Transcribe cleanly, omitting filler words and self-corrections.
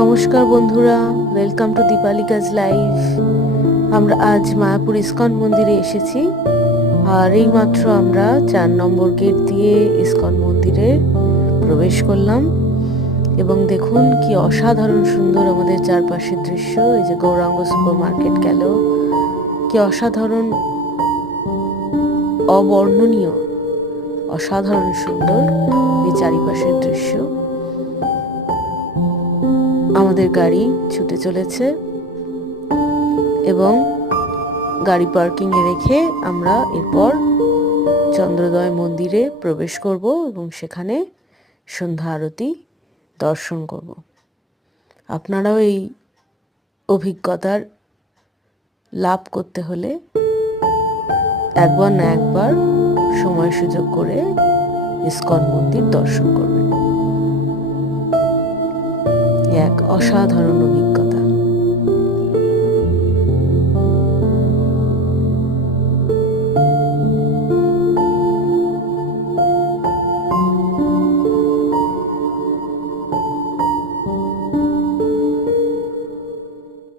নমস্কার বন্ধুরা, welcome to দীপালিকাজ live. আমরা আজ মায়াপুর ইস্কন মন্দিরে এসেছি। আর এইমাত্র আমরা 4 নম্বর গেট দিয়ে ইস্কন মন্দিরে প্রবেশ করলাম। এবং দেখুন কি অসাধারণ সুন্দর আমাদের চারপাশের দৃশ্য। এই যে গৌরাঙ্গ সুপার মার্কেট গেল, কি অসাধারণ, অবর্ণনীয়, অসাধারণ সুন্দর এই চারিপাশের দৃশ্য। আমাদের গাড়ি ছুটে চলেছে এবং গাড়ি পার্কিংয়ে রেখে আমরা এরপর চন্দ্রোদয় মন্দিরে প্রবেশ করব এবং সেখানে সন্ধ্যা আরতি দর্শন করব। আপনারাও এই অভিজ্ঞতার লাভ করতে হলে একবার না একবার সময় সুযোগ করে ইস্কন মন্দির দর্শন করবেন। এক অসাধারণ অভিজ্ঞতা।